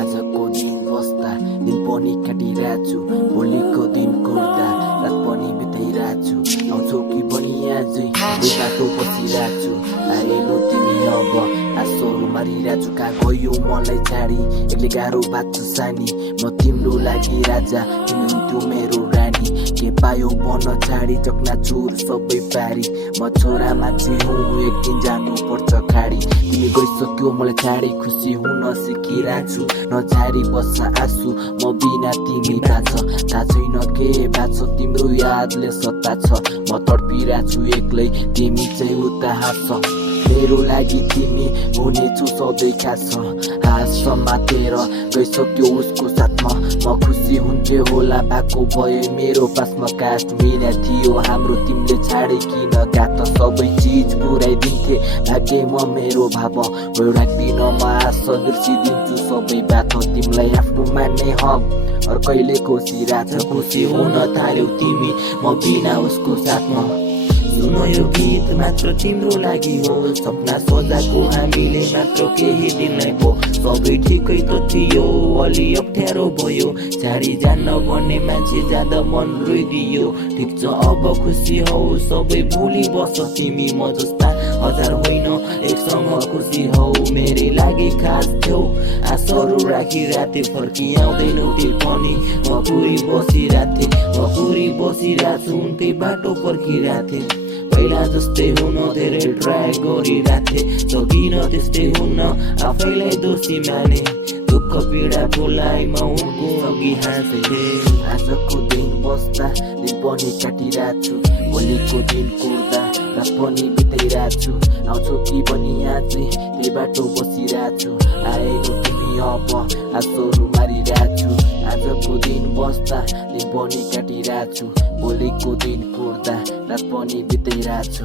आजको दिन बस्दा दिन पनि काटिरहेछु, भोलिको दिन कुर्दा रात पनि बिताइरहेछु। आउँछौ कि पनि आजै दुई बाटो बसिरहेछु। आएलो तिमी अब आँसुहरू मारिरहेछु। कहाँ गयो मलाई छाडी एक्लै गाह्रो बाँच्छु सानी। म तिम्रो लागि राजा, तिमी हुन्थ्यौ मेरो रानी। के पायो बन छाडी चकनाचुर सबै पारी। म छोरा मान्छे हुँ, एक दिन जानु पर्छ खाडी। तिमी गइसक्यो मलाई छाडी, खुसी हुन सिकिरहेछु। नछाडी बस्छ आँसु, म बिना तिमी बाँच्छ। थाहा छैन के बाँच्छ, तिम्रो यादले सता छ। म तडपिरहेछु एक्लै, तिमी चाहिँ उता हाँस्छ। मेरो लागि तिमी हुनेछु सधैँ खास। हाँस समातेर गइसक्यो उसको साथमा। म खुसी हुन्थ्यो होला भएको भए मेरो पासमा। कास्ट मिला थियो हाम्रो, तिमीले छाडे किन गात। सबै चिज पुऱ्याइदिन्थे भाग्य म मेरो भाव। एउटा दिनमा आश बिर्सिदिन्छु सबै बात। तिमीलाई आफ्नो मान्ने हक अर्कैले कोसिरहेछ। खुसी हुन थाल्यौ तिमी म बिना उसको साथमा। सुन यो गीत मात्र तिम्रो लागि हो, सपना सजाको हामीले मात्र केही दिनलाई पो। सबै ठिकै त थियो, अलि अप्ठ्यारो भयो। छाडी जान्न भन्ने मान्छे जाँदा मन रोइदियो। ठिक छ अब खुसी हौ, सबै भुली बस तिमी म जस्ता हजार होइन एकसँग खुसी हौ। मेरै लागि खास थियौ, आशहरू राखिराथे फर्किआउँदैनौ त्यो पनि। म पुरी बसिराथे, म पुरी बसिरहेछु, उनकै बाटो पर्खिराथे। पहिला जस्तै हुन धेरै ट्राई गरिराथे, सकिन त्यस्तै हुन आफैलाई दोषी माने। दुःख पीडा भुलाइ म उनको अघि हाँसे। आजको दिन बस्दा दिन पनि काटिरहेछु, भोलिको दिन कुर्दा रात पनि बिताइरहेछु। आउँछौ कि पनि आजै त्यही बाटो बसिरहेछु। आएको तिमी अब आँसुहरू मारिरहेछु। आजको दिन बस्दा दिन पनि काटिरहेछु, भोलिको दिन कुर्दा रात पनि बिताइरहेछु।